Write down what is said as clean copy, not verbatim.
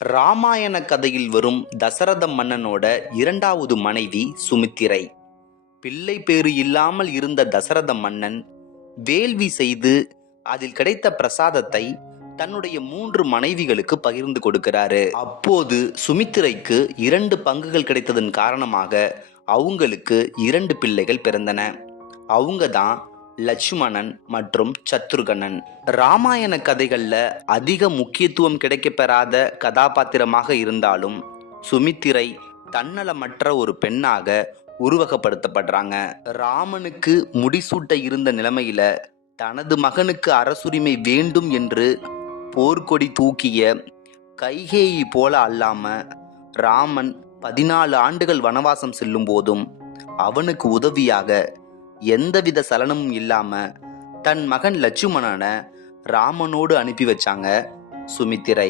ராமாயண கதையில் வரும் தசரத மன்னனோட இரண்டாவது மனைவி சுமித்திரை. பிள்ளை பேறு இல்லாமல் இருந்த தசரத மன்னன் வேள்வி செய்து அதில் கிடைத்த பிரசாதத்தை தன்னுடைய 3 மனைவிகளுக்கு பகிர்ந்து கொடுக்கிறாரு. அப்போது சுமித்திரைக்கு 2 பங்குகள் கிடைத்ததன் காரணமாக அவங்களுக்கு 2 பிள்ளைகள் பிறந்தன. அவங்க தான் லட்சுமணன் மற்றும் சத்ருகனன். ராமாயண கதைகள்ல அதிக முக்கியத்துவம் கிடைக்கப்பெறாத கதாபாத்திரமாக இருந்தாலும் சுமித்திரை தன்னலமற்ற ஒரு பெண்ணாக உருவகப்படுத்தப்படுறாங்க. ராமனுக்கு முடிசூட்ட இருந்த நிலைமையில தனது மகனுக்கு அரசுரிமை வேண்டும் என்று போர்க்கொடி தூக்கிய கைகேயி போல அல்லாம ராமன் 14 ஆண்டுகள் வனவாசம் செல்லும் போதும் அவனுக்கு உதவியாக எந்தவித சலனமும் இல்லாம தன் மகன் லட்சுமணனை ராமனோடு அனுப்பி வச்சாங்க சுமித்திரை.